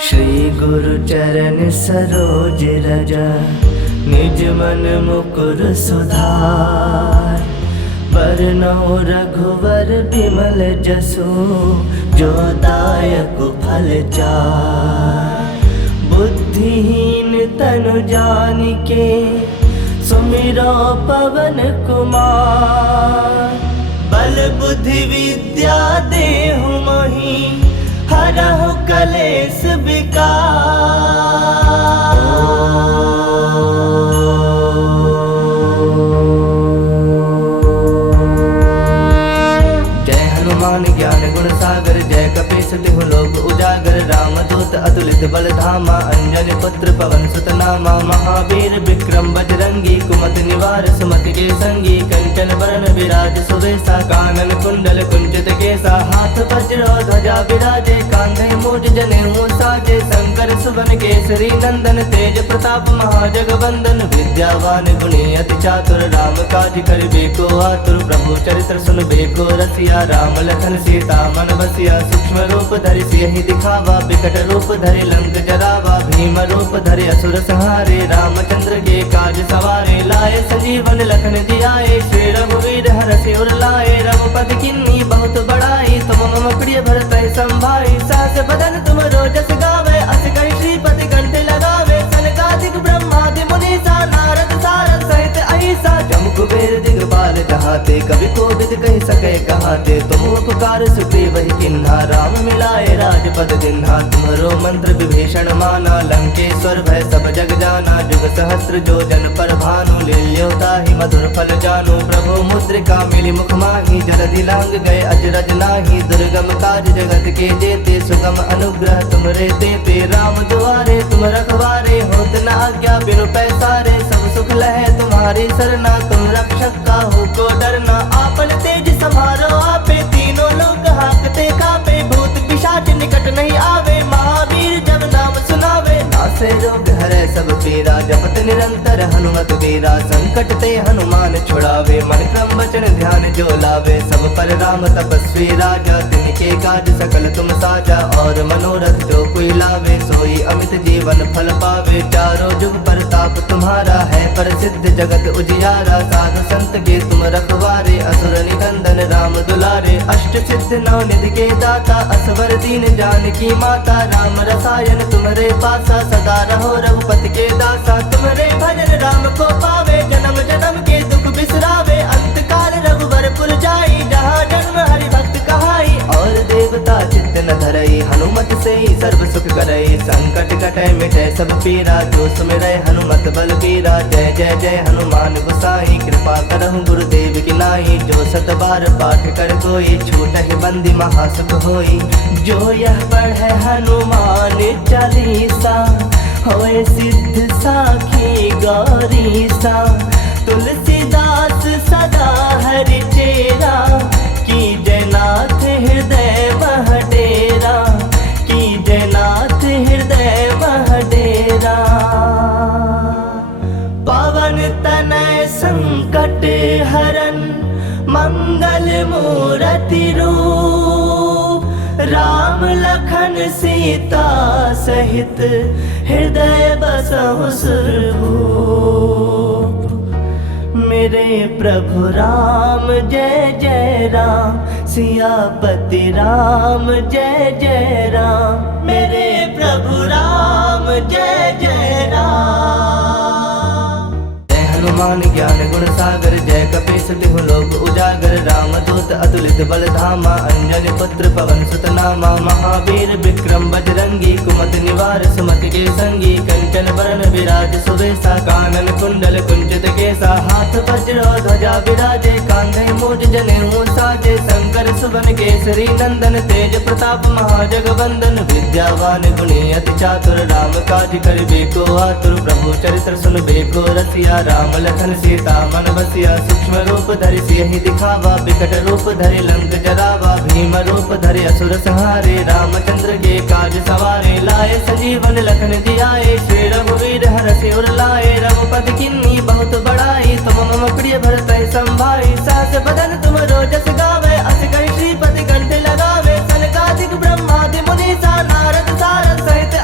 श्री गुरु चरण सरोज रज, निज मन मुकुर सुधार। बरनउँ रघुवर बिमल जसु, जो दायक फल चार। बुद्धिहीन तनु जानिके, सुमिरो पवन कुमार। बल बुद्धि विद्या देहु मोहि, हरहु कलेस विकार। जय हनुमान ज्ञान गुण सागर, जय कपीस तिहु लोक उजागर। रामदूत अतुलित बल धामा, अंजनी पुत्र पवन सुत नामा। महावीर विक्रम बजरंगी, कुमति निवार सुमति के संगी। कंचन बरन विराज सुबेसा, कानन कुंडल कुंचित केसा। हाथ वज्र ध्वजा विराजे, कांधे मूज जनेऊ साजे। शंकर सुवन केसरी नंदन, तेज प्रताप महाजगवंदन। विद्यावान गुणी अति चातुर, राम काज करिबे को आतुर। प्रभु चरित्र सुनबे को रसिया, राम लखन सीता मन बसिया। सूक्ष्म रूप धरि सियहि दिखावा, विकट रूप धरि लंक जरावा। भीम रूप धरि असुर संहारे, रामचंद्र के काज सवारे। लाए संजीवन लखन जियाए, श्री रघुवीर हरषि उर लाए। रघुपति किन्नी बहुत बड़ाई, तुम मम प्रिय भरत संभाई। सहस बदन तुम रोजस गावे, अस कहि श्रीपति कंठ लगावे। सनकादिक ब्रह्मादि मुनीसा, नारद सारद सहित अहिसा। जम कुबेर दिगपाल जहाते, कवि कोविद कहि सके कहाते। तुम उपकार सुग्रीव ही किन्हा, राम मिलाए राजपद दिन्हा। तुम्हरो मंत्र विभीषण माना, लंकेश्वर भय सब जग जाना। जुग सहस्त्र जो जन पर भानु, लील्योता ही मधुर फल जानु। प्रभु मुद्रिका मिली मुख माही, जलधि लांग गए अजरज नाही। दुर्गम काज जगत के जेते, सुगम अनुग्रह तुमरे तेते। राम दुआरे तुम रखवारे, होत न आज्ञा बिनु पैसारे। सब सुख लहे तुम्हारी सरना, तुम रक्षक काहू को डरना। आपन तेज समारो आपे, तीनों लोग हाकते कापे। भूत पिशाच निकट नहीं आवे, महावीर जब नाम सुनावे। नासे रोग हरै सब पीरा, जपत निरंतर हनुमत वीरा। संकट ते हनुमान छुड़ावे, मन क्रम वचन ध्यान जो लावे। सब पर राम तपस्वी राजा, तिनके काज सकल तुम साजा। और मनोरथ जो कोई लावे, सोई अमित जीवन फल पावे। चारों जुग परताप तुम्हारा है, प्रसिद्ध जगत उजियारा। साधु संत के तुम रखवारे, असुर निकंदन राम दुलारे। अष्ट सिद्ध नौ निधि के दाता, असवर दीन जानकी माता। राम रसायन तुम्हारे पासा, सदा रहो रघुपति के दासा। तुम्हारे भजन राम को पावे, जन्म जन्म के दुख बिसरावे। अंत काल रघुवर पुर जाई, जहाँ जन्म हरि भक्त कहाई। और देवता चित्त न धरई, हनुमत से ही सर्व सुख करई। संकट कटै मिटै सब पीरा, जो सुमिरै हनुमत बल बीरा। जय जय जय हनुमान गोसाई, कृपा करहु गुरुदेव की नाई। जो सत बार पाठ कर कोई, छूटहि बंदी महासुख होई। जो यह पढ़ै हनुमान चालीसा, होए सिद्ध साखी गौरीसा। तुलसीदास सदा हरि चेरा, कीजय नाथ हृदय मह डेरा। कीजय नाथ हृदय मह डेरा। पवन तनय संकट हरन, मंगल मूरति रूप। राम लखन सीता सहित, हृदय बसहु सुरभूप। मेरे प्रभु राम जय जय राम, सियापति राम जय जय राम। मेरे प्रभु राम जय जय राम। जय हनुमान ज्ञान गुण सागर, जय कपीस तिहु लोक उजागर। रामदूत अतुलित बल धामा, अंजनी पुत्र पवन सुत नामा। महावीर विक्रम बजरंगी, कुमति निवार सुमति के संगी। कंचन बरन विराज सुबेसा, कानन कुंडल कुंचित केसा। हाथ वज्र ध्वजा विराजे, कांधे मूज जनेऊ साजे। शंकर सुवन केसरी नंदन, तेज प्रताप महाजगवंदन। विद्यावान गुणी अति चातुर, राम काज करिबे को आतुर। प्रभु चरित्र सुनबे को रसिया, राम लखन सीता मन बसिया। सूक्ष्म रूप धरि सियहि दिखावा, विकट रूप धरि लंक जरावा। भीम रूप धरि असुर संहारे, रामचंद्र के काज सवारे। लाए संजीवन लखन जियाए, श्री रघुवीर हरषि उर लाए। रघुपति किन्नी बहुत बड़ाई, तुम मम प्रिय भरत संभाई। सहस बदन तुम रोजस गावे, अस कहि श्रीपति कंठ लगावे। सनकादिक ब्रह्मादि मुनीसा, नारद सारद सहित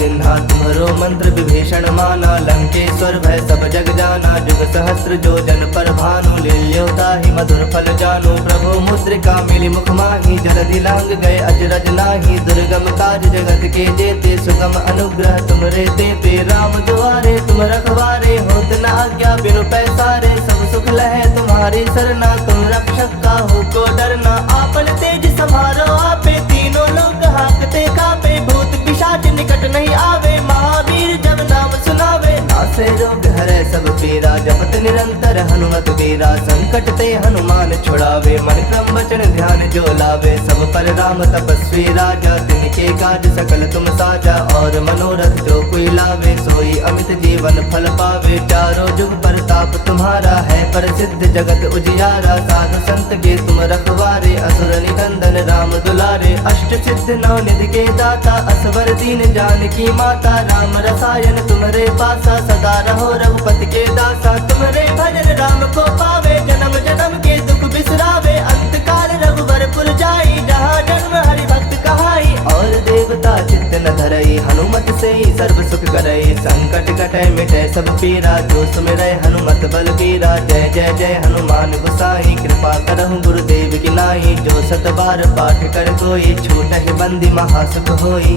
दिन्हा तुम्हारो मंत्र विभीषण माना लंकेश्वर भय सब जग जाना जुग सहस्त्र जो जन पर भानु लील्योता ही मधुर फल जानो प्रभु मुद्रिका मिली मुख माही जलधि लांग गए अजरज नाही दुर्गम काज जगत के जेते सुगम अनुग्रह तुमरे देते राम दुआरे तुम रखवारे होत न आज्ञा बिनु पैसारे सब सुख लहे तुम्हारी सरना तुम रक्षक का हो को डरना आपन तेज समारो आपे तीनों लोग हाकते कापे भूत पिशाच निकट नहीं आवे महावीर जब नाम सुनावे नासे रोग हरे सब पीरा जपत निरंतर हनुमत वीरा संकट ते हनुमान छुड़ावे मन क्रम वचन ध्यान जो लावे सब पर राम तपस्वी राजा तिनके काज सकल तुम साजा और मनोरथ जो कोई लावे सोई अमित जीवन फल पावे चारों जुग प्रताप तुम्हारा है प्रसिद्ध जगत उजियारा साधु संत के तुम रखवारे असुर निकंदन राम दुलारे अष्ट सिद्ध नौ निधि के दाता असवर दीन जानकी माता राम रसायन तुम्हारे पासा सदा रहो रघुपति के दासा तुम्हारे भजन राम को पावे जन्म जन्म के दुख बिसरावे अंत काल रघुवर पुर जाई जहाँ जन्म हरि भक्त कहाई और देवता चित्त न धरई हनुमत से ही सर्व सुख करई संकट कटे मिटे सब पीरा जो सुमिरै हनुमत बल पीरा जय जय जय हनुमान गोसाई कृपा करहु गुरुदेव की नाई जो सत बार पाठ कर कोई छूटहि बंदी महासुख होई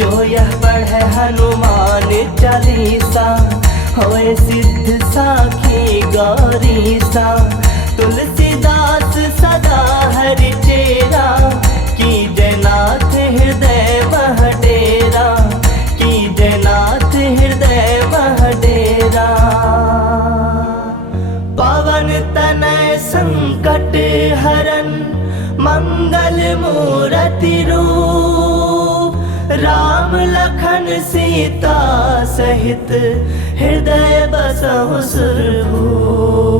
जो यह पढ़े हनुमान चालीसा होए सिद्ध साखी गौरीसा तुलसीदास सदा हरि चेरा की जयनाथ हृदय मह डेरा की जयनाथ हृदय मह डेरा पवन तनय संकट हरन मंगल मूर्ति रूप राम लखन सीता सहित हृदय बसहु सुरभूप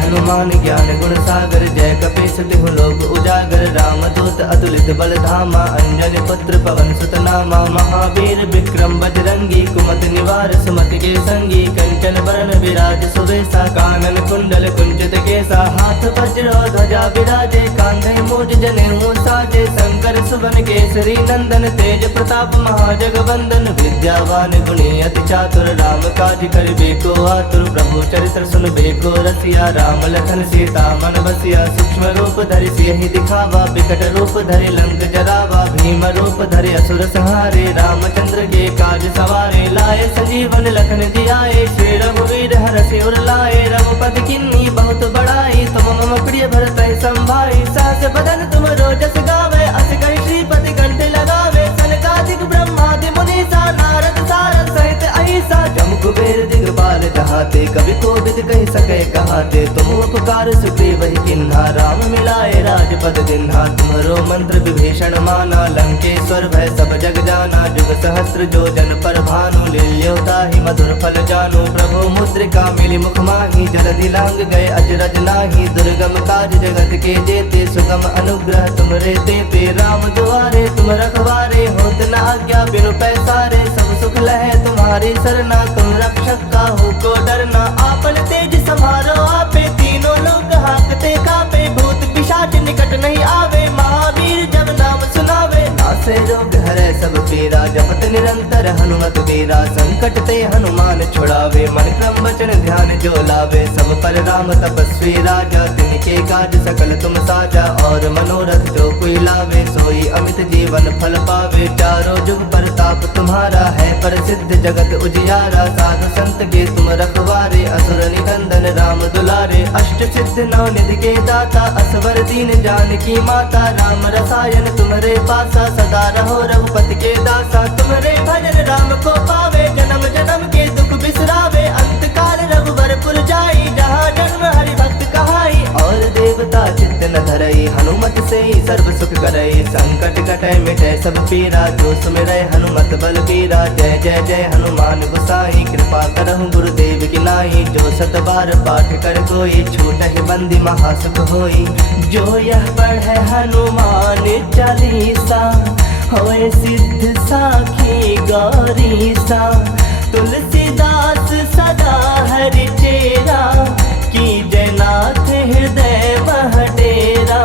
हनुमान ज्ञान गुण सागर जय कपीस तिहु लोक उजागर रामदूत अतुलित बल धामा अंजनी पुत्र पवन सुत नामा महावीर विक्रम बजरंगी कुमति निवार सुमति के संगी कंचन बरन विराज सुवेसा कानन कुंडल कुंचित केसा हाथ वज्र ध्वजा विराजे कांधे मूज जनेऊ साजे शंकर सुवन केसरी नंदन तेज प्रताप महाजगवंदन विद्यावान गुणी अति चातुर राम काज करिबे को आतुर प्रभु चरित्र सुनबे को रसिया राम लखन सीता मन बसिया सूक्ष्म रूप धरि सियहि दिखावा विकट रूप धरि लंक जरावा भीम रूप धरि असुर संहारे रामचंद्र के काज सवारे लाए संजीवन लखन जियाए श्री रघुवीर हरषि उर लाए रघुपति किन्नी बहुत बड़ाई तुम मम प्रिय भरत संभाई सहस बदन तुम रोजस गावे अस कहि श्रीपति कंठ लगावे सनकादिक ब्रह्मादि मुनीसा नारद सारद सहित अहिसा जम कुबेर दिगपाल जहाते कवि कोविद कहि सके कहाते तुम उपकार सुग्रीव ही किन्हा राम मिलाए राजपद दिन्हा तुम्हारो मंत्र विभीषण माना लंकेश्वर भय सब जग जाना जुग सहस्त्र जो जन पर भानु लील्योता ही मधुर फल जानो प्रभु मुद्रिका मिली मुख माही जलधि लांग गए अजरज नाही दुर्गम काज जगत के जेते सुगम अनुग्रह तुमरे देते राम दुआरे तुम रखवारे होत न आज्ञा बिनु पैसारे सब सुख लहे तुम्हारी सरना तुम रक्षक का हो को डरना आपन तेज समारो आपे तीनों लोग हाकते कापे भूत पिशाच निकट नहीं आवे महावीर जब नाम सुनावे नासे रोग हरे सब पीरा जपत निरंतर हनुमत वीरा संकट ते हनुमान छुड़ावे मन क्रम वचन ध्यान जो लावे सब पर राम तपस्वी राजा तिनके काज सकल तुम साजा और मनोरथ जो कोई लावे सोई अमित जीवन फल पावे चारों जुग प्रताप तुम्हारा है प्रसिद्ध जगत उजियारा साधु संत के तुम रखवारे असुर निकंदन राम दुलारे अष्ट सिद्ध नौ निधि के दाता असवर दीन जानकी माता राम रसायन तुम्हारे पासा सदा रहो रघुपति के दासा तुम्हारे भजन राम को पावे जन्म जन्म के दुख बिसरावे अंत काल रघुवर पुर जाई जहाँ जन्म हरि भक्त कहाई और देवता चित्त न धरई हनुमत से ही सर्व सुख करई संकट कटे मिटे सब पीरा जो सुमिरै हनुमत बल पीरा जय जय जय हनुमान गोसाई कृपा करहु गुरुदेव की नाई जो सत बार पाठ कर कोई छूटहि बंदी महासुख होई जो यह पढ़े हनुमान चालीसा होए सिद्ध साखी गौरीसा तुलसीदास सदा हरि चेरा की जयनाथ हृदय मह डेरा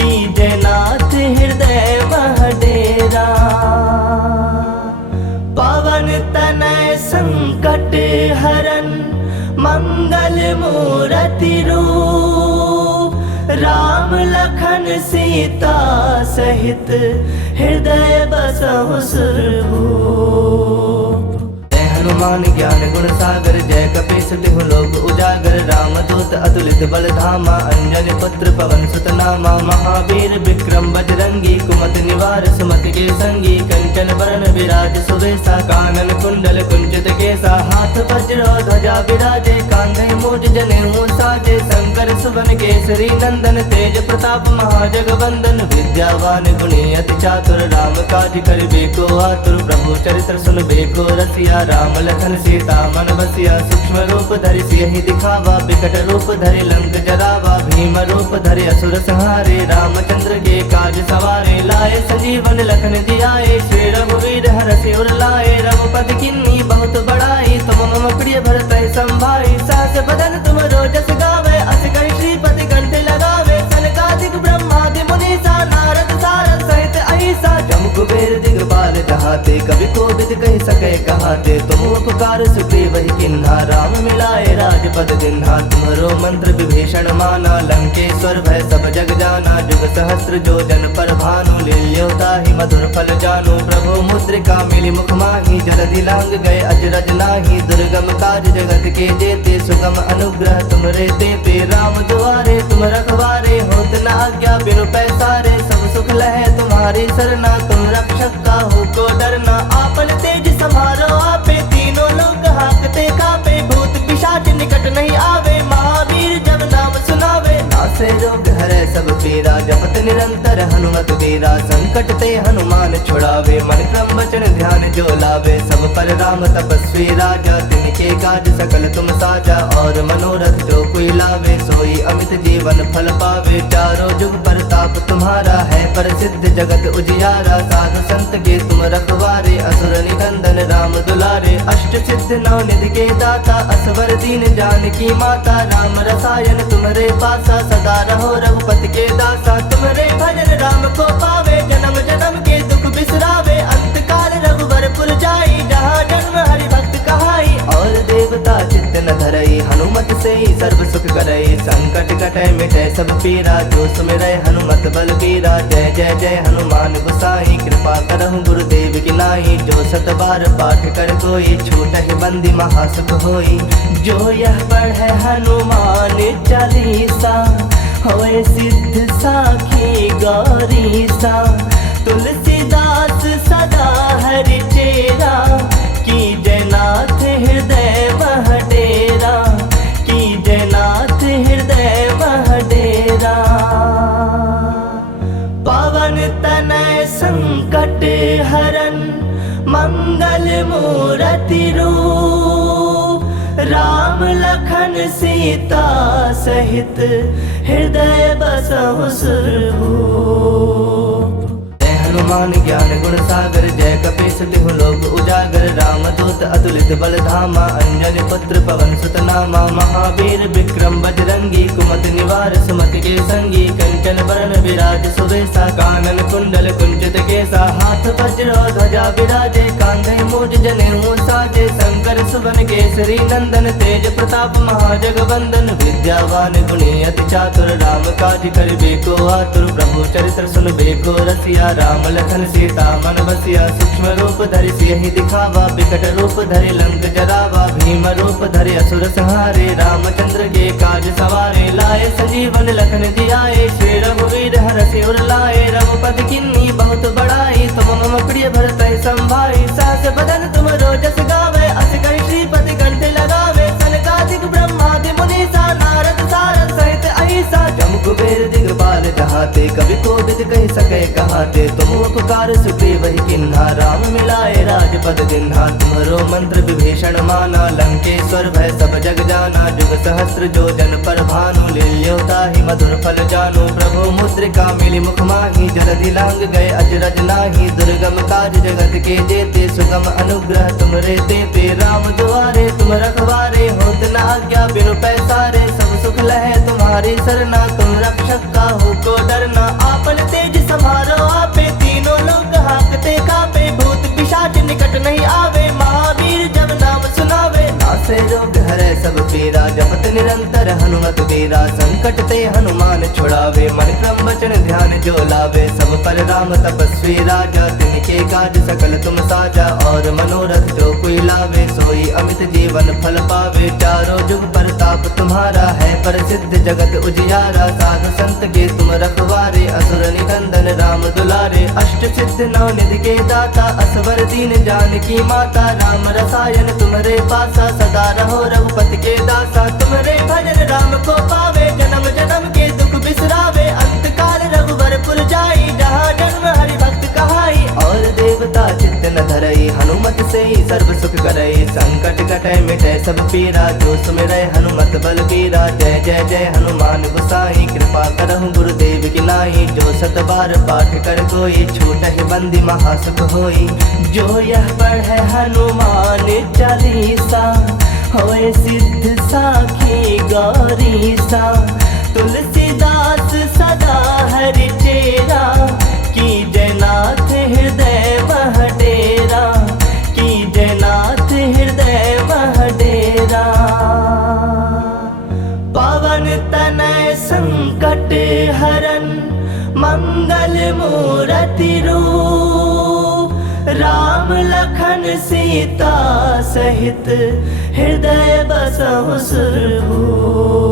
की जयनाथ हृदय मह डेरा। मंगल मूरति रूप, राम लखन सीता सहित हृदय बसहु सुरभूप। जय हनुमान ज्ञान गुण सागर, जय कपीस तिहु लोक उजागर। रामदूत अतुलित बल धामा, अंजनी पुत्र पवन सुत नामा। महावीर विक्रम बजरंगी, कुमति निवार सुमति के संगी। कंचन बरन विराज सुवेशा, कानन कुंडल कुंचित केसा। हाथ वज्र ध्वजा विराजे, कांधे मूज जनेऊ साजे। शंकर सुवन केसरी नंदन, तेज प्रताप महाजगवंदन। विद्यावान गुणी अति चातुर, राम काज करिबे को आतुर। प्रभु चरित्र सुनबे को रसिया, राम लखन सीता मन बसिया। सूक्ष्म रूप धरि सियहि दिखावा, विकट रूप धरि लंक जरावा। भीम रूप धरि असुर संहारे, रामचंद्र के काज सवारे। लाए संजीवन लखन जियाए, श्री रघुवीर हरषि उर लाए। रघुपति किन्नी बहुत बड़ाई, तुम मम प्रिय भरतहि संभाई। सहस बदन तुम रोजस गावे, अस कहि श्रीपति कंठ लगावे। सनकादिक ब्रह्मादि मुनीसा, नारद सारद सहित अहिसा। जम कुबेर दिगपाल जहाते, कवि कोविद कहि सके कहाते। तुम उपकार सुग्रीव ही किन्हा, राम मिलाए राजपद दिन्हा। तुम्हरो मंत्र विभीषण माना, लंकेश्वर भय सब जग जाना। जुग सहस्त्र जो जन पर भानु, लील्यो ताहि मधुर फल जानु। प्रभु मुद्रिका मिली मुख माहि, जलधि लांग गए अजरज नाही। दुर्गम काज जगत के जेते, सुगम अनुग्रह तुमरे तेते। राम दुआरे तुम रखवारे, होत न आज्ञा बिनु पैसारे। सब सुख लहे तुम्हारी सरना, तुम रक्षक काहू को डरना। आपन तेज समारो आपे, तीनों लोग हाकते कापे। भूत पिशाच निकट नहीं आवे, महावीर जब नाम सुनावे। नासे रोग हरै सब पीरा, जपत निरंतर हनुमत वीरा। संकट ते हनुमान छुड़ावे, मन क्रम वचन ध्यान जो लावे। सब पर राम तपस्वी राजा, तिनके काज सकल तुम साजा। और मनोरथ जो कोई लावे, सोई अमित जीवन फल पावे। चारों जुग परताप तुम्हारा है, प्रसिद्ध जगत उजियारा। साधु संत के तुम रखवारे, असुर निकंदन राम दुलारे। अष्ट सिद्ध नौ निधि के दाता, असवर दीन जानकी माता। राम रसायन तुम्हारे पासा, सदा रहो रघुपति के दासा। तुम्हारे भजन राम को पावे, जन्म जन्म के दुख बिसरावे। अंत काल रघुवर पुर जाई, जहाँ जन्म हरि भक्त कहाई। और देवता चित्त न धरई, हनुमत से ही सर्व सुख करई। संकट कटै मिटै सब पीरा, जो सुमिरै हनुमत बल बीरा। जय जय जय हनुमान गोसाई, कृपा करहु गुरुदेव की नाई। जो सत बार पाठ कर कोई, छूटहि बंदी महासुख होई। जो यह पढ़े हनुमान चालीसा, होए सिद्ध साखी गौरीसा। तुलसीदास सदा हरि चेरा, की जयनाथ हृदय मह डेरा। की जयनाथ हृदय मह डेरा। पवन तनय संकट हरन, मंगल मूरति रूप। राम लखन सीता सहित हृदय बसहु सुरभूप। जय हनुमान ज्ञान गुण सागर, जय कपीस तिहु लोक उजागर। रामदूत अतुलित बल धामा, अंजनी पुत्र पवन सुत नामा। महावीर विक्रम बजरंगी, कुमति निवार सुमति के संगी। कंचन बरन विराज सुवेशा, कानन कुंडल कुंचित केसा। हाथ वज्र ध्वजा विराजे, कांधे मूज जनेऊ साजे। शंकर सुवन केसरी नंदन, तेज प्रताप महाजगवंदन। विद्यावान गुणी अति चातुर, राम काज करिबे को आतुर। प्रभु चरित्र सुनबे को रसिया, राम लखन सीता मन बसिया। सूक्ष्म रूप धरि सियहि दिखावा, विकट रूप धरि लंक जरावा। भीम रूप धरि असुर संहारे, रामचंद्र के काज सवारे। लाए संजीवन लखन जियाए, श्री रघुवीर हरषि उर लाए। रघुपति किन्नी बहुत बड़ाई, तुम मम प्रिय भरतहि संभाई। सहस बदन तुम रोजस गावे, अस कहि श्रीपति कंठ लगावे। सनकादिक ब्रह्मादि मुनीसा, नारद सारद सहित अहिसा। जम कुबेर दिगपाल जहाते, कवि कोविद कहि सके कहाते। तुम उपकार सुग्रीव ही किन्हा, राम मिलाए राजपद दिन्हा। तुम्हरो मंत्र विभीषण माना, लंकेश्वर भय सब जग जाना। जुग सहस्त्र जो जन पर भानु, लील्यो ताहि मधुर फल जानु। प्रभु मुद्रिका मिली मुख माहि, जलधि लांग गए अजरज नाही। दुर्गम काज जगत के जेते, सुगम अनुग्रह तुमरे तेते। राम दुआरे तुम रखवारे, होत न आज्ञा बिनु पैसारे। सब सुख लहे तुम्हारी सरना, तुम रक्षक काहू को डरना। आपन तेज समारो आपे, तीनों लोग हाकते कापे। भूत पिशाच निकट नहीं आवे, महावीर जब नाम सुनावे। नासे रोग हरै सब पीरा, जपत निरंतर हनुमत वीरा। संकट ते हनुमान छुड़ावे, मन क्रम वचन ध्यान जो लावे। सब पर राम तपस्वी राजा, तिनके काज सकल तुम साजा। और मनोरथ जो कोई लावे, सोई अमित जीवन फल पावे। चारों जुग परताप तुम्हारा, है प्रसिद्ध जगत उजियारा। साधु संत के तुम रखवारे, असुर निकंदन राम दुलारे। अष्ट सिद्ध नौ निधि के दाता, असवर दीन जानकी माता। राम रसायन तुम्हारे पासा, सदा रहो रघुपति के दासा। तुम्हारे भजन राम को पावे, जन्म जन्म के दुख बिसरावे। अंत काल रघुबरपुर जाई, जहाँ जन्म हरि भक्त कहाई। और देवता चित्त न धरई, हनुमत से ही सर्व सुख करई। संकट कटै मिटै सब पीरा, जो सुमिरै हनुमत बलबीरा। जय जय जय हनुमान गोसाई, कृपा करहु गुरुदेव की नाई। जो सत बार पाठ कर कोई, छूटहि बंदी महासुख होई। जो यह पढ़ै हनुमान चालीसा, होए सिद्ध साखी गौरीसा। तुलसीदास सदा हरि चेरा, की जयनाथ हृदय मह डेरा। की जयनाथ हृदय मह डेरा। पवन तनय संकट हरन, मंगल मूरति रूप। राम लखन सीता सहित, हृदय बसहु सुरभूप।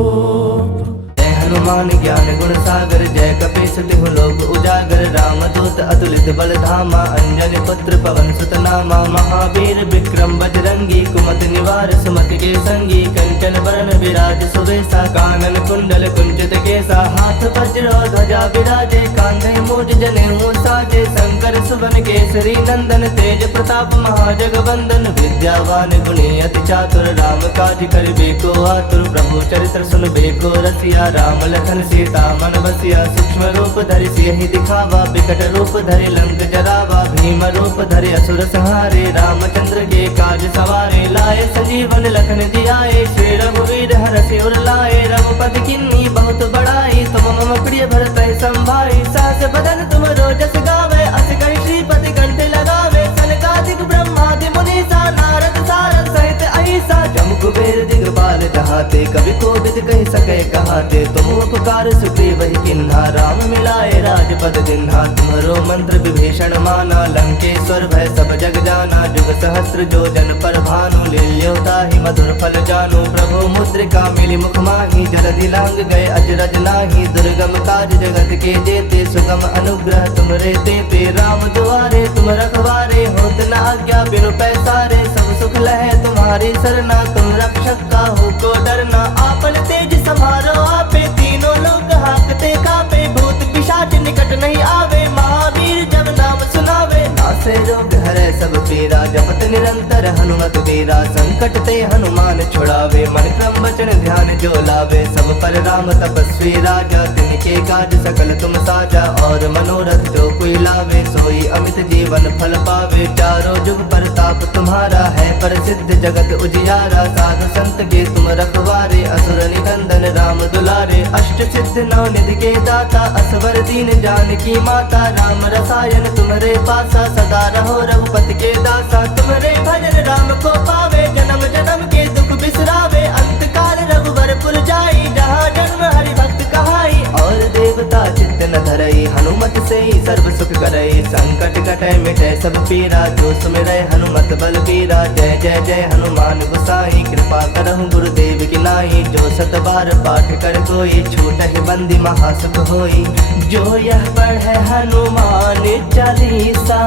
जय हनुमान ज्ञान गुण सागर, जय कपीस तिहु लोक उजागर। रामदूत अतुलित बल धामा, अंजनी पुत्र पवन सुत नामा। महावीर विक्रम बजरंगी, कुमति निवार सुमति के संगी। कंचन बरन विराज सुबेसा, कानन कुंडल कुंचित केसा। हाथ वज्र ध्वजा विराजे, कांधे मूज जनेऊ साजे। शंकर सुवन केसरी नंदन, तेज प्रताप महाजगवंदन। विद्यावान गुणी अति चातुर, राम काज करिबे को आतुर। प्रभु चरित्र सुनबे को रसिया, राम लखन सीता मन बसिया। सूक्ष्म रूप धरि सियहि दिखावा, विकट रूप धरि लंक जरावा। भीम रूप धरि असुर संहारे, रामचंद्र के काज सवारे। लाए संजीवन लखन जियाए, श्री रघुवीर हरषि उर लाए। रघुपति किन्नी बहुत बड़ाई, तुम मम प्रिय भरतहि संभाई। सहस बदन तुम रोजस गावे, अस कहि श्रीपति कंठ लगावे। सनकादिक ब्रह्मादि मुनीसा, नारद सारद सहित अहिसा। जम कुबेर दिगपाल जहाते, कवि कोविद कहि सकै कहाते। तुम उपकार सुग्रीव ही किन्हा, राम मिलाए राजपद दिन्हा। तुम्हरो मंत्र विभीषण माना, लंकेश्वर भय सब जग जाना। जुग सहस्त्र जो जन पर भानु, लील्यो ताहि मधुर फल जानु। प्रभु मुद्रिका मिली मुख माहि, जलधि लांग गए अजरज नाही। दुर्गम काज जगत के जेते, सुगम अनुग्रह तुमरे तेते। राम दुआरे तुम रखवारे, होत न आज्ञा बिनु पैसारे। सब सुख लहै तुम्हारी सरना, तुम रक्षक काहू को डरना। आपन तेज समारो आपे, तीनों लोग हाकते कापे। भूत पिशाच निकट नहीं आवे, महावीर जब नाम सुनावे। नासे रोग हरै सब पीरा, जपत निरंतर हनुमत वीरा। संकट ते हनुमान छुड़ावे, मन क्रम वचन ध्यान जो लावे। सब पर राम तपस्वी राजा, तिनके काज सकल तुम साजा। और मनोरथ जो कोई लावे, सोई अमित जीवन फल पावे। चारों जुग परताप तुम्हारा, है प्रसिद्ध जगत उजियारा। साधु संत के तुम रखवारे, असुर निकंदन राम दुलारे। अष्ट सिद्ध नौ निधि के दाता, असवर दीन जानकी माता। राम रसायन तुम्हारे पासा, सदा रहो रघुपति के दासा। तुम्हारे भजन राम को पावे, जन्म जन्म के दुख बिसरावे। अंत काल रघुबरपुर जाई, जहाँ जन्म हरि भक्त कहाई। और देवता चित्त न धरई, हनुमत से ही सर्व सुख करई। संकट कटै मिटै सब पीरा, जो सुमिरै हनुमत बलबीरा। जय जय जय हनुमान गोसाई, कृपा करहु गुरुदेव की नाई। जो सत बार पाठ कर कोई, छूटहि बंदी महासुख होई। जो यह पढ़ै हनुमान चालीसा,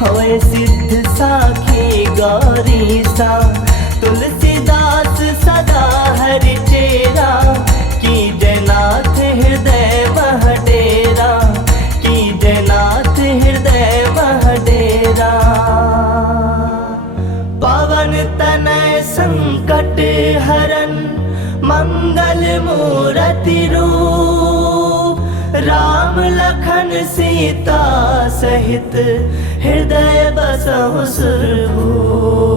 होए सिद्ध साखी गौरीसा। तुलसीदास सदा हरि चेरा, की जयनाथ हृदय मह डेरा। की जयनाथ हृदय मह डेरा। पवन तनय संकट हरन, मंगल मूरति रूप। राम लखन सीता सहित, हृदय बसहु सुरभूप।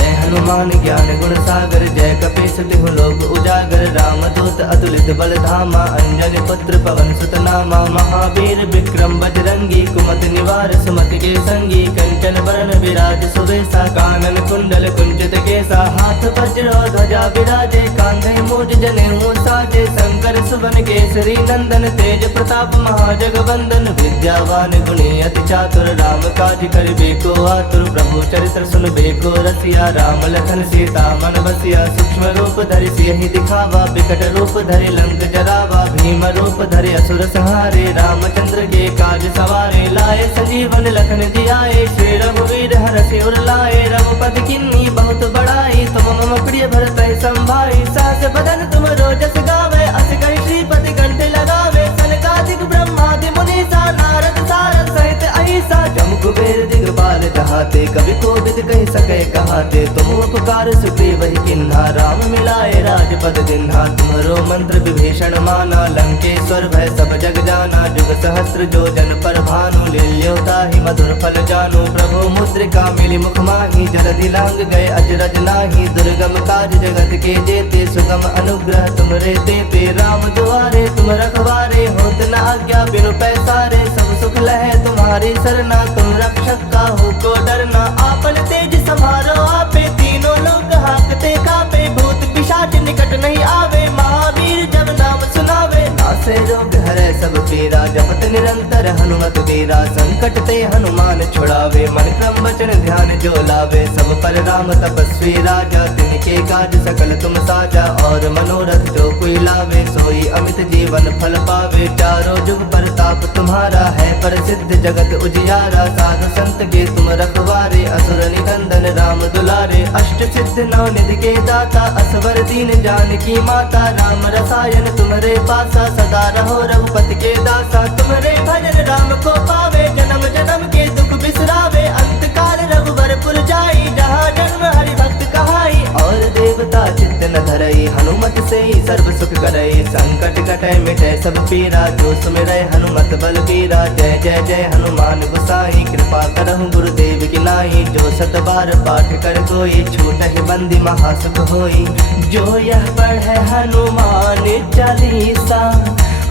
जय हनुमान ज्ञान गुण सागर, जय कपीस तिहु लोक उजागर। रामदूत रामदूत अतुलित बल धामा, अंजनी पुत्र पवन सुत नामा, महावीर विक्रम बजरंगी, कुमति निवार सुमति के संगी, कंचन बरन विराज सुबेसा, कानन कुंडल कुंचित केसा, हाथ वज्र ध्वजा विराजे, कांधे मूज जनेऊ साजे, शंकर सुवन केसरी नंदन, तेज प्रताप महाजगवंदन, विद्यावान गुणी अति चातुर, राम काज करिबे को आतुर, प्रभु चरित्र सुनबे को रसिया, राम लखन सीता मन बसिया, सूक्ष्म रूप धरि सियहि दिखावा, विकट रूप धरि लंक जरावा, भीम रूप धरि असुर संहारे, रामचंद्र के काज सवारे, लाए संजीवन लखन जियाए, श्री रघुवीर हरषि उर लाए, रघुपति किन्नी बहुत बड़ाई, तुम मम प्रिय भरत संभाई, सहस बदन तुम रोजस गावे, अस कहि श्रीपति कंठ लगावे, सनकादिक ब्रह्मादि मुनीसा, नारद सारद सहित अहिसा, जम कुबेर दिगपाल कहाते, कवि कोविद कहि सके कहाते, तुम उपकार सुग्रीव ही किन्हा, राम मिलाए राजपद दिन्हा, तुम्हरो मंत्र विभीषण माना, लंकेश्वर भय सब जग जाना, जुग सहस्त्र जो जन पर भानु, लील्यो ताहि मधुर फल जानु, प्रभु मुद्रिका मिली मुख माही, जलधि लांग गए अजरज नाही, दुर्गम काज जगत के जेते, सुगम अनुग्रह तुमरे तेते, राम दुआरे तुम रखवारे, होत न आज्ञा बिनु पैसारे, सब सुख लहे तुम्हारी सरना, तुम रक्षक काहू को डरना, आपन तेज समारो आपे, तीनों लोग हाकते कापे, भूत पिशाच निकट नहीं आवे, महावीर जब नाम सुनावे, नासे रोग हरे सब पीरा, जपत निरंतर हनुमत बीरा, संकट ते हनुमान छुड़ावे, मन क्रम वचन ध्यान जो लावे, सब पर राम तपस्वी राजा, तिनके काज सकल तुम साजा, और मनोरथ जो कोई लावे, सोई अमित जीवन फल पावे, चारों जुग परताप तुम्हारा है, प्रसिद्ध जगत उजियारा, साधु संत के तुम रखवारे, असुर निकंदन राम दुलारे, अष्ट सिद्ध नौ निधि के दाता, असवर दीन जानकी माता, राम रसायन तुम्हारे पासा, सदा रहो रघुपति के दासा, तुम्हारे भजन राम को पावे, जन्म जन्म के दुख बिसरावे, अंत काल रघुवर पुर जाई, जहाँ जन्म हरि भक्त कहाई, और देवता चित्त न धरई, हनुमत से ही सर्व सुख करई, संकट कटै मिटै सब पीरा, जो सुमिरै हनुमत बल बीरा, जय जय जय हनुमान गोसाई, कृपा करहु गुरुदेव की नाई, जो सत बार पाठ कर कोई, छूटहि बंदी महासुख होई, जो यह पढ़े हनुमान चालीसा,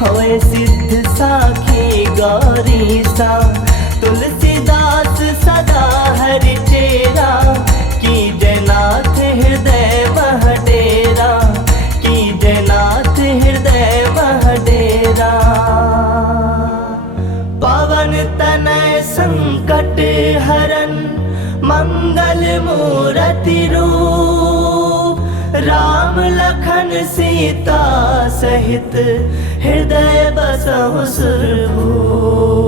होए सिद्ध साखी गौरीसा, तुलसीदास सदा हरि चेरा, की जयनाथ हृदय मह डेरा, की जयनाथ हृदय मह डेरा, पवन तनय संकट हरन, मंगल मूरति रूप, राम लखन सीता सहित, हृदय बसहु सुरभूप,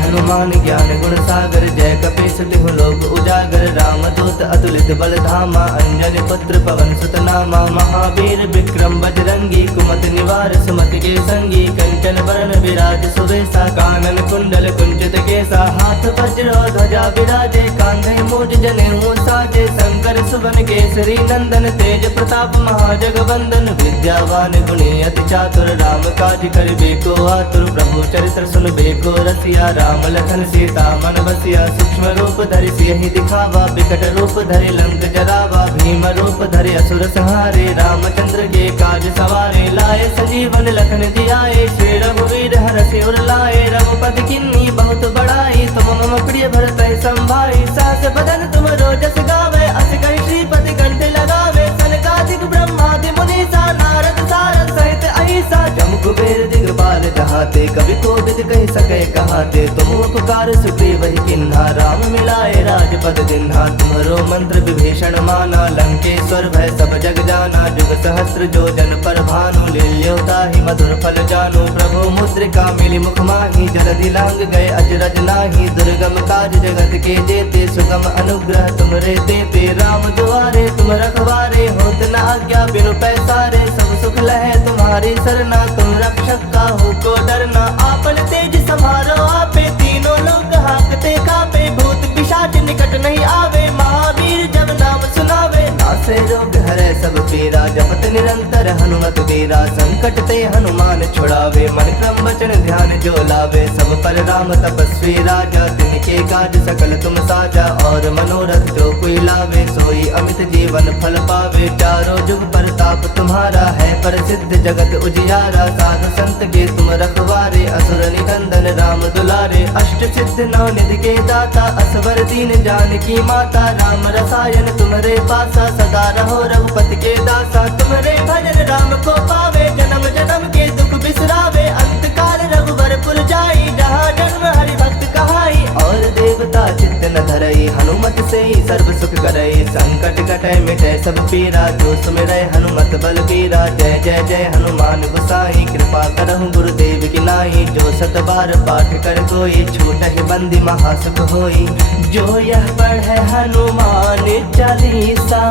हनुमान ज्ञान गुण सागर, जय कपीस तिहु लोक उजागर, रामदूत अतुलित बल धामा, अंजनी पुत्र पवन सुत नामा, महावीर विक्रम बजरंगी, कुमति निवार सुमति के संगी, कंचन बरन विराज सुबेसा, कानन कुंडल कुंचित केसा, हाथ वज्र ध्वजा विराजे, कांधे मूज जनेऊ साजे, शंकर सुवन केसरी नंदन, तेज प्रताप महाजगवंदन, विद्यावान गुणी अति चातुर, राम काज करिबे को आतुर, प्रभु चरित्र सुनबे को रसिया, राम लखन सीता मन बसिया, सूक्ष्म रूप धरि सियहि दिखावा, विकट रूप धरि लंक जरावा, भीम रूप धरि असुर संहारे, रामचंद्र के काज सवारे, लाए संजीवन लखन जियाए, श्री रघुवीर हरषि उर लाए, रघुपति किन्नी बहुत बड़ाई, तुम मम प्रिय भरत संभाई, सहस बदन तुम रोजस गावे, अस कहि श्रीपति कंठ लगावे, सनकादिक ब्रह्मादि मुनीसा, नारद सारद सहित अहिसा, जम कुबेर दिगपाल कहाते, कवि कोविद कहि सके कहाते, तुम उपकार सुग्रीव ही किन्हा, राम मिलाए राजपद दिन्हा, तुम्हरो मंत्र विभीषण माना, लंकेश्वर भय सब जग जाना, जुग सहस्त्र जो जन पर भानु, लील्यो ताहि मधुर फल जानु, प्रभु मुद्रिका मिली मुख माही, जलधि लांग गए अजरज नाही, दुर्गम काज जगत के जेते, सुगम अनुग्रह तुमरे तेते, राम दुआरे तुम रखवारे, होत न आज्ञा बिनु पैसारे, सब सुख लहे तुम्हारी सरना, तुम रक्षक काहू को डरना, आपन तेज समारो आपे, तीनों लोग हाकते कापे, भूत पिशाच निकट नहीं आवे, महावीर जब नाम सुनावे, नासे रोग हरे सब पीरा, जपत निरंतर हनुमत बीरा, संकट ते हनुमान छुड़ावे, मन क्रम वचन ध्यान जो लावे, सब पर राम तपस्वी राजा, तिनके काज सकल तुम साजा, और मनोरथ जो कोई लावे, सोई अमित जीवन फल पावे, चारों जुग परताप तुम्हारा है, प्रसिद्ध जगत उजियारा। साधु संत के तुम रखवारे, असुर निकंदन राम दुलारे। अष्ट सिद्ध नौ निधि के दाता, असवर दीन जानकी माता। राम रसायन तुम्हारे पासा, सदा रहो रघुपति के दासा। तुम्हारे भजन राम को पावे, जन्म जन्म के दुख बिसरावे। अंत काल रघुबरपुर जाई, जहाँ जन्म हरि भक्त कहाई। और देवता चित्त न धरई, हनुमत से ही सर्व सुख करई। संकट कटै मिटै सब पीरा, जो सुमिरै हनुमत बल बीरा। जय जय जय हनुमान गोसाई, कृपा करहु गुरुदेव की नाई। जो सत बार पाठ कर कोई, छूटहि बंदी महासुख होई। जो यह पढ़ै हनुमान चालीसा,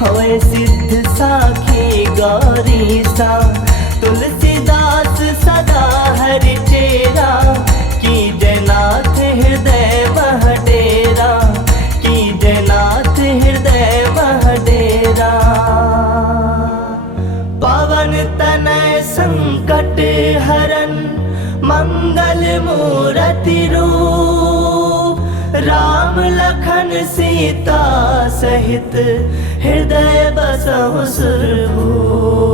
होए सिद्ध साखी गौरीसा। तुलसीदास सदा हरि चेरा, की जयनाथ हृदय मह डेरा। की जयनाथ हृदय मह डेरा। पवन तनय संकट हरन, मंगल मूरति रूप। राम लखन सीता सहित, हृदय बसहु सुरभूप।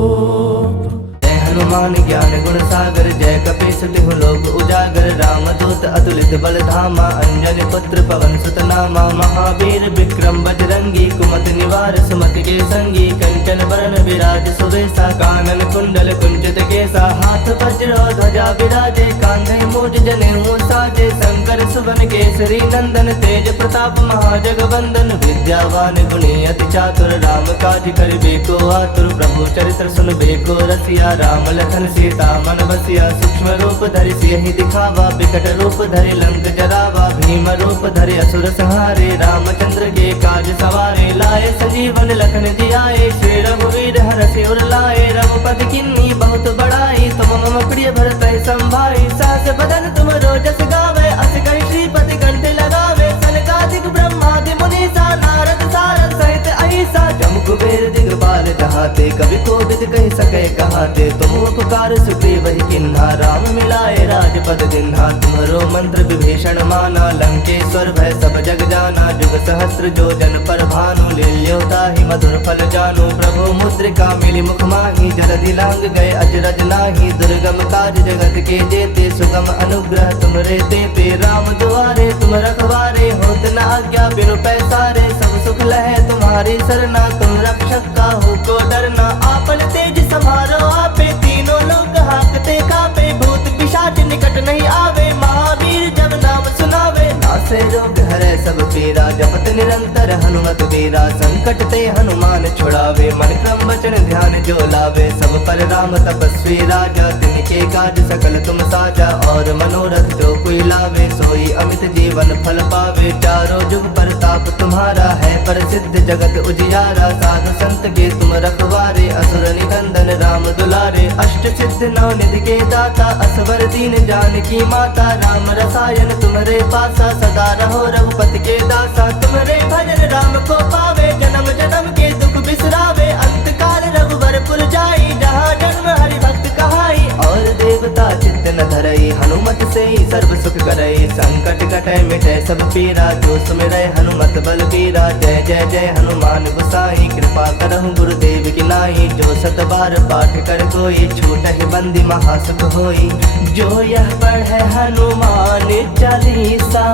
हनुमान ज्ञान गुण सागर, जय कपीस तिहु लोक उजागर। राम दूत अतुलित बल धामा, अंजनी पुत्र पवन सुत नामा। महावीर विक्रम बजरंगी, कुमति निवार सुमति के संगी। कंचन बरन विराज सुबेसा, कानन कुंडल कुंचित केसा। हाथ वज्र ध्वजा विराजे, कांधे मूज जनेऊ साजे। शंकर सुवन केसरी नंदन, तेज प्रताप महाजगवंदन। विद्यावान गुणी अति चातुर, राम काज करिबे को आतुर। प्रभु चरित्र सुनबे को रसिया, राम लखन सीता मन बसिया। सूक्ष्म रूप धरि सियहि दिखावा, विकट रूप धरि लंक जरावा। भीम रूप धरि असुर संहारे, रामचंद्र के काज सवारे। लाए संजीवन लखन जियाए, श्री रघुवीर हरषि उर लाए। रघुपति किन्नी बहुत बड़ाई, तुम मम प्रिय भरत संभाई। सहस बदन तुम रोजस गावे, अस कहि श्रीपति कंठ लगावे। सनकादिक ब्रह्मादि मुनीसा, नारद सारद सहित अहिसा। जम कुबेर दिगपाल कहाते, कवि कोविद कहि सकै कहाते। तुम उपकार सुग्रीव ही किन्हा, राम मिलाए राजपद दिन्हा। तुम्हारो मंत्र विभीषण माना, लंकेश्वर भय सब जग जाना। जुग सहस्त्र जो जन पर भानु, लील्योता ही मधुर फल जानु। प्रभु मुद्रिका मिली मुख माही, जलधि लांग गए अजरज नाही। दुर्गम काज जगत के जेते, सुगम अनुग्रह तुमरे तेते। राम दुआरे तुम रखवारे, होत न आज्ञा बिनु पैसारे। सब सुख लहे तुम्हारी सरना, तुम रक्षक काहू को डरना। आपन तेज समारो आपे, तीनों लोग हाकते कापे। भूत पिशाच निकट नहीं आवे, महावीर जब नाम सुनावे। नासे रोग हरै सब पीरा, जपत निरंतर हनुमत वीरा। संकट ते हनुमान छुड़ावे, मन क्रम वचन ध्यान जो लावे। सब पर राम तपस्वी राजा, तिनके काज सकल तुम साजा। और मनोरथ जो कोई लावे, सोई अमित जीवन फल पावे। चारों जुग परताप तुम्हारा है, प्रसिद्ध जगत उजियारा। साधु संत के तुम रखवारे, असुर निकंदन राम दुलारे। अष्ट सिद्ध नौ निधि के दाता, असवर दीन जानकी माता। राम रसायन तुम्हारे पासा, सदा रहो रघुपति के दासा। तुम्हारे भजन राम को पावे, जन्म जन्म के दुख बिसरावे। अंत काल रघुबरपुर जाई, जहाँ जन्म हरि भक्त कहाई। और देवता चित्त न धरई, हनुमत से ही सर्व सुख करई। संकट कटै मिटै सब पीरा, जो सुमिरै हनुमत बल बीरा। जय जय जय हनुमान गोसाई, कृपा करहु गुरुदेव की नाई। जो सत बार पाठ कर कोई, छूटहि बंदी महासुख होई। जो यह पढ़ै हनुमान चालीसा,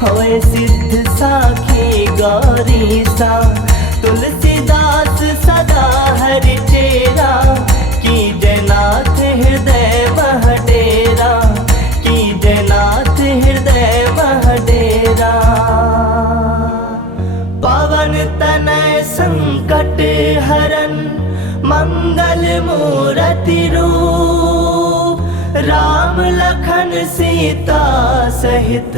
होए सिद्ध साखी गौरीसा। तुलसीदास सदा हरि चेरा, की जयनाथ हृदय मह डेरा। की जयनाथ हृदय मह डेरा। पवन तनय संकट हरन, मंगल मूरति रूप। राम लखन सीता सहित,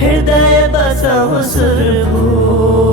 हृदय बसहु सुरभूप।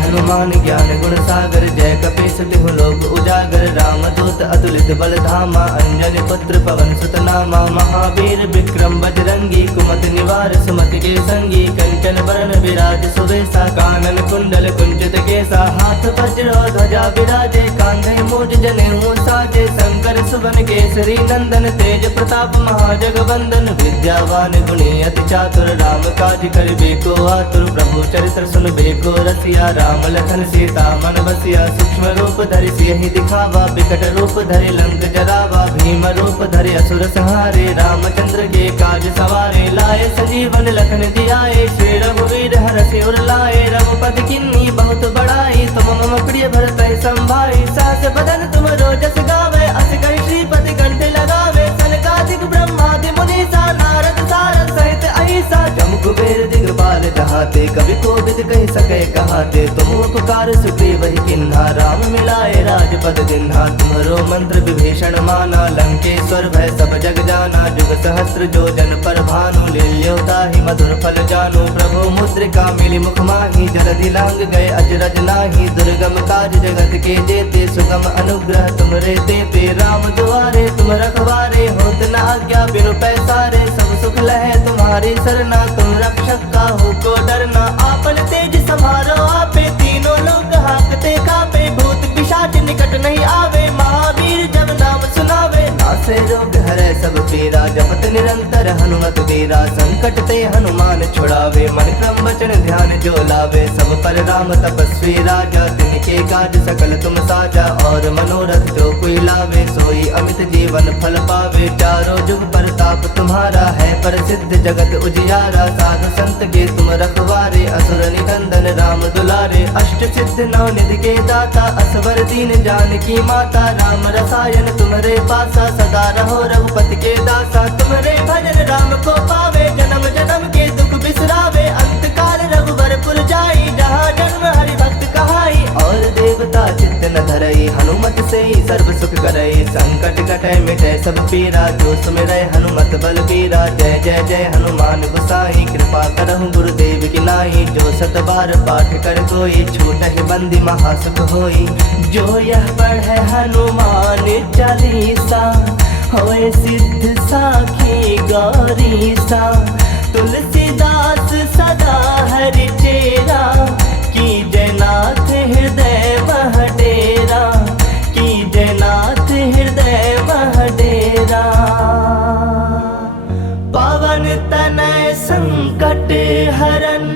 हनुमान ज्ञान गुण सागर, जय कपीस तिहु लोक उजागर। राम दूत अतुलित बल धामा, अंजनी पुत्र पवन सुत नामा। महावीर विक्रम बजरंगी, कुमति निवार सुमति के संगी। कंचन बरन विराज सुबेसा, कानन कुंडल कुंचित केसा। हाथ वज्र ध्वजा विराजे, कांधे मूज जनेऊ साजे। विराजे शंकर सुवन केसरी नंदन तेज प्रताप महाजगवंदन विद्यावान गुणी अति चातुर राम काज करिबे को आतुर प्रभु चरित्र सुनबे को रसिया राम लखन सीता मन बसिया सूक्ष्म रूप धरि सियहि दिखावा बिकट रूप धरि लंक जरावा भीम रूप धरि असुर संहारे रामचंद्र के काज सवारे लाए संजीवन लखन जियाए श्री रघुवीर हरषि उर लाए रघुपति किन्नी बहुत बड़ाई तुम मम प्रिय भरत संभाई सास बदन तुम रोजस गावे अस कहि श्रीपति कंठ लगावे सनकादिक ब्रह्मादि मुनीसा नारद सारद सहित अहिसा जम कुबेर दिगपाल जहाते कवि कोविद कहि सके कहाते तुम उपकार सुग्रीव ही किन्हा राम मिलाए राजपद दिन्हा तुम्हरो मंत्र विभीषण माना लंकेश्वर भय सब जग जाना जुग सहस्त्र जो जन पर भानु लील्योता ही मधुर फल जानु प्रभु मुद्रिका मिली मुख माही जलधि लांग गए अजरज नाही दुर्गम काज जगत के जेते सुगम अनुग्रह तुमरे देते राम दुआरे तुम रखवारे होत न आज्ञा बिनु पैसारे सब सुख लहे तुम्हारी सरना तुम रक्षक का हो को डरना आपन तेज समारो आपे तीनों लोग हाकते कापे भूत पिशाच निकट नहीं आवे महावीर जब नाम सुनावे नासे रोग हरे सब पीरा जपत निरंतर हनुमत वीरा संकट ते हनुमान छुड़ावे मन क्रम वचन ध्यान जो लावे सब पर राम तपस्वी राजा तिनके काज सकल तुम साजा और मनोरथ जो कोई लावे सोई अमित जीवन फल पावे चारों जुग प्रताप तुम्हारा है प्रसिद्ध जगत उजियारा साधु संत के तुम रखवारे असुर निकंदन राम दुलारे अष्ट सिद्ध नौ निधि के दाता असवर दीन जानकी माता राम रसायन तुम्हारे पासा सदा रहो रघुपति के दासा तुम्हारे भजन राम को पावे जन्म जन्म के दुख बिसरावे अंत काल रघुवर पुर जाई जहाँ जन्म हरि भक्त कहाई और देवता चित्त न धरई हनुमत से ही सर्व सुख करई संकट कटे मिटे सब पीरा जो सुमिरै हनुमत बल बीरा जय जय जय हनुमान गोसाई कृपा करहु गुरुदेव की नाई जो सत बार पाठ कर कोई छूटहि बंदी महासुख होई जो यह पढ़े हनुमान चालीसा होए सिद्ध साखी गौरी सा तुलसीदास सदा हरि चेरा की जयनाथ हृदय वह डेरा की जयनाथ हृदय वह डेरा पवन तनय संकट हरन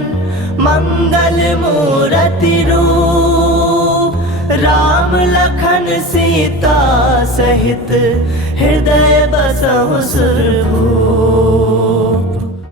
मंगल मूर्ति रूप राम लखन सीता सहित हृदय बसहु सुरभूप